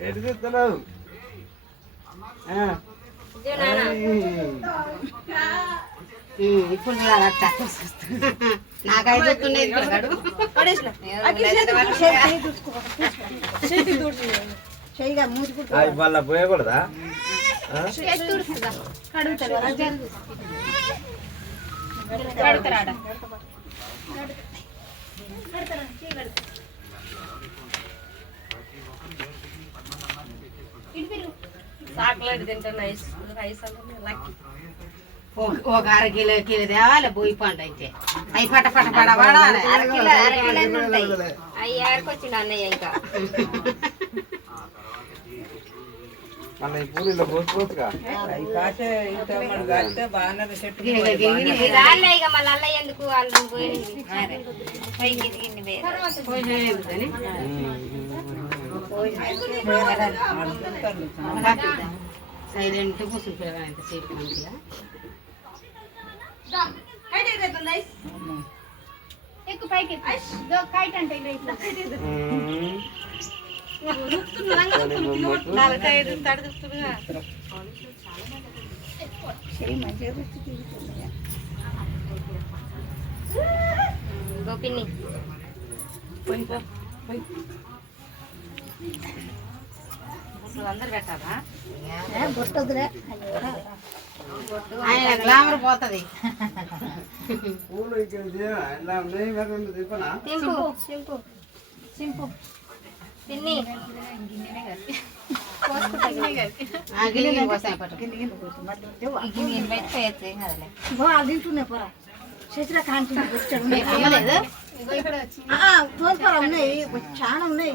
ఎటు చూస్తున్నావు ఇప్పుడు నాకైతే మళ్ళా పోయకూడదా చాక్లెట్ తింటున్నా రైస్ ఒక అరకిలో కిలో తేవాలి పోయి పండు అయితే అవి పట పట పడ పడాలి అవి ఆడుకొచ్చిండు అన్నయ్య ఇంకా మళ్ళీ పూరీలో పోసుకోవచ్చుగా రాలే ఇక మళ్ళీ అల్లయ్య ఎందుకు వాళ్ళు సైలెంట్ కూర్చుంటారు ఎంతసేపు మంచిగా గోపిని అందరు పెట్టాలా ఆయన గ్లామర్ పోతుంది సింపు పిన్ని చాలా ఉన్నాయి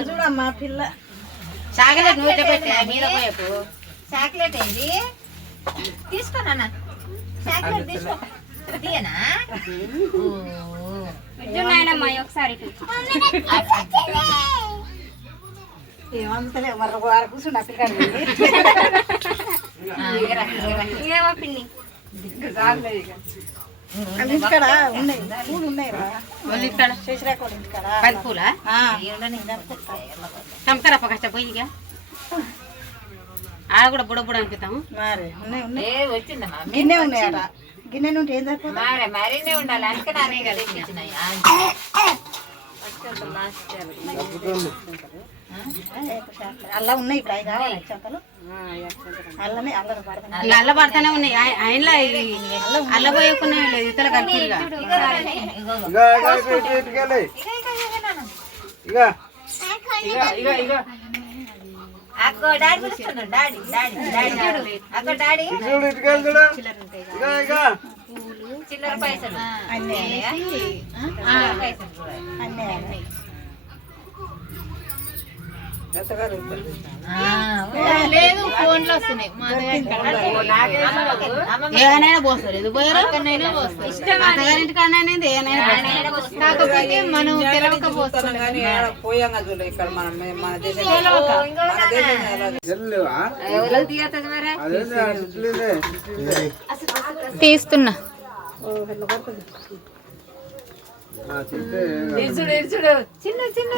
చూడమ్మా పిల్ల చాక్లెట్ నూట పెట్టా మీద పోయకు చాక్లెట్ ఏది తీసుకోనా చాక్లెట్ తీసుకో తీయనా నాయనమ్మా ఒకసారి ఏమంతలే మరొక వారు కూర్చుండి అక్కడ ఇదేమో పిన్ని ఇంటికాడ ఉన్నాయి పూలు ఉన్నాయి శశిరేఖ ఇంటికాడ 10 పూలా చంపుతారప్ప కష్ట పోయిగా ఆడ కూడా బుడ బుడ అనిపిస్తాము మరి ఉన్నాయి ఉన్నాయి గిన్నె ఉన్నాయి ఆడ గిన్నె నుండి ఏం సరిపోతుంది మరీనే ఉండాలి అందుకని అల్లా ఉన్నాయి ఇప్పుడు అవి కావాలి చెంతలు అల్లనే అల్లరి పడతాయి అల్ల పడతానే ఉన్నాయి ఆయనలో అల్ల పోయకున్నా లేదు ఇతర కలిపిగా అక్కో డాడీ పిలుస్తున్నాడు డాడీ డాడీ డాడీ చూడు అక్కో డాడీ చిల్లర పైసలు అన్నీ పైసలు అన్నీ లేదు ఫోన్ లో వస్తున్నాయి ఏమైనా పోస్తారు ఎందుకు పోయారు అత్తగారింటి కన్నా ఏమైనా కాకపోతే మనం తెలవకపోతున్నాం తీస్తున్నా చిన్న చిన్న